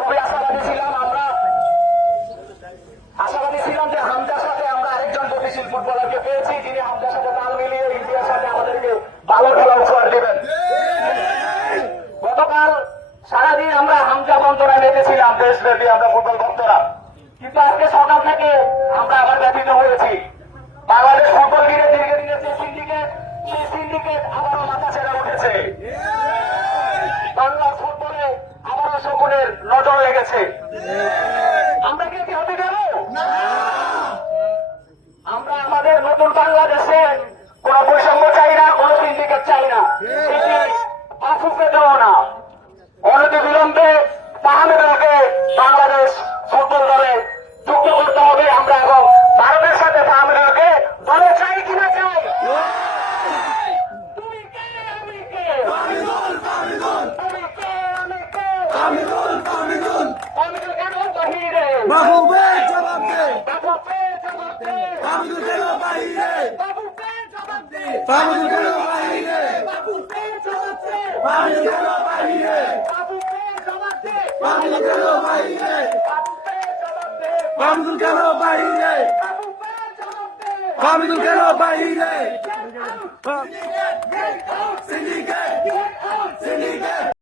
খুবই আশাবাদী ছিলাম যে হামজার সাথে আমরা আরেকজন গতিশীল ফুটবলারকে পেয়েছি, যিনি হামজার সাথে তাল মিলিয়ে ইন্ডিয়ার সাথে আমাদেরকে ভালো খেলা উপহার দেবেন। গতকাল সারাদিন আমরা হামজা বন্দনায় মেতেছিলাম দেশব্যাপী আমরা ফুটবল ভক্তরা, কিন্তু আজকে সকাল থেকে আমরা আবার ব্যথিত হয়েছি। বাংলাদেশ ফুটবল ঘিরে দীর্ঘদিনের যে সিন্ডিকেট আবারও মাথা ছেড়ে উঠেছে। বাংলার ফুটবলে আবারও শকুনের নজর লেগেছে। আমরা কি হতে দেব? আমরা আমাদের নতুন বাংলাদেশে কোন বৈষম্য চাই না, কোন সিন্ডিকেট চাই না, সেটি আফুকে দেও না। অনতি বিলম্বে তাহমিদুলকে বাংলাদেশ ফুটবল দলে যুক্ত করতে হবে। আমরা এবং ভারতের সাথে তাহমিদুলকে দলে চাই কিনা চাই। তুমি কে আমি কে? তুমি কে আমি কে? তাহমিদুল কেন বাহিরে? মাহবুবের জবাব দে। বাবুপের জবাব দে। তাহমিদুল কেন বাহিরে? বাবুপের জবাব দে। তাহমিদুল কেন বাহিরে? বাবুপের জবাব দে। তাহমিদুল কেন বাহিরে? বাবুপের জবাব দে। তাহমিদুল কেন বাহিরে? বাবুপের জবাব দে। তাহমিদুল কেন বাহিরে? বাবুপের জবাব দে। তাহমিদুল কেন বাহিরে? Get out! সিন্ডিকেট